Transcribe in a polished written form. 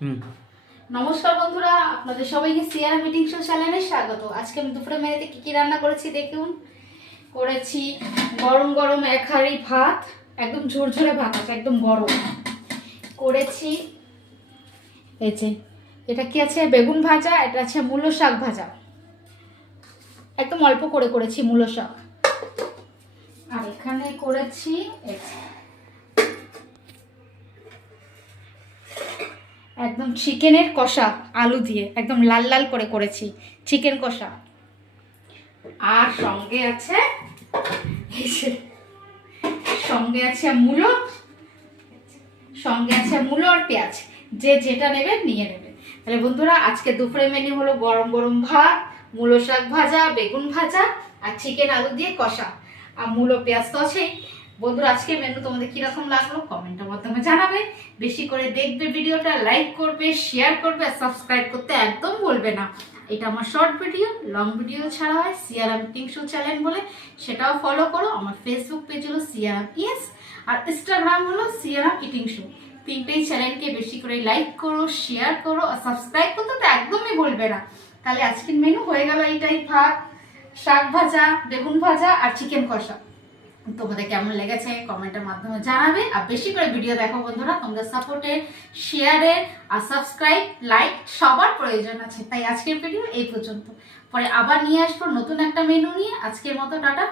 হুম। নমস্কার বন্ধুরা, আপনাদের সবাইকে সিয়ারা মিটিং শো চ্যানেলে স্বাগত। আজকে আমি দুপুরে মেয়েতে কি কি রান্না করেছি দেখুন। করেছি গরম গরম এক হাঁড়ি ভাত, একদম ঝরঝরে ভাত আছে, একদম গরম। করেছি এই যে এটা কি আছে, বেগুন ভাজা, এটা আছে মূলো শাক ভাজা, একদম অল্প করে করেছি মূলো শাক। আর এখানে করেছি একদম চিকেনের কষা, আলু দিয়ে একদম লাল লাল করে করেছি চিকেন কষা। আর সঙ্গে আছে সঙ্গে আছে মূলো, সঙ্গে আছে মূলো আর পেঁয়াজ, যে যেটা নেবে নিয়ে নেবে। তাহলে বন্ধুরা, আজকে দুপুরে মেনু হলো গরম গরম ভাত, মূলো শাক ভাজা, বেগুন ভাজা আর চিকেন আলু দিয়ে কষা, আর মূলো পেঁয়াজ তো আছেই। বন্ধুরা, আজকে মেনু তোমাদের কিরকম লাগলো কমেন্টের মাধ্যমে জানাবে। বেশি করে দেখবে ভিডিওটা, লাইক করবে, শেয়ার করবে আর সাবস্ক্রাইব করতে একদম বলবে না। এটা আমার শর্ট ভিডিও, লং ভিডিও ছাড়া হয় সিয়ারা মিটিং শো চ্যানেল বলে, সেটাও ফলো করো। আমার ফেসবুক পেজ হলো সিয়ারা ইয়েস, আর ইনস্টাগ্রাম হলো সিয়ারা ইটিং শো। তিনটেই চ্যানেলকে বেশি করে লাইক করো, শেয়ার করো আর সাবস্ক্রাইব করতে তো একদমই বলবে না। তাহলে আজকের মেনু হয়ে গেল এইটাই, ভাত, শাক ভাজা, বেগুন ভাজা আর চিকেন কষা। তোমাদের কেমন লেগেছে কমেন্টের মাধ্যমে জানাবে। আর বেশি করে ভিডিও দেখো বন্ধুরা, তোমাদের সাপোর্টে, শেয়ারে আর সাবস্ক্রাইব, লাইক সবার প্রয়োজন আছে। তাই আজকের ভিডিও এই পর্যন্ত, পরে আবার নিয়ে আসবো নতুন একটা মেনু নিয়ে। আজকের মতো টাটা।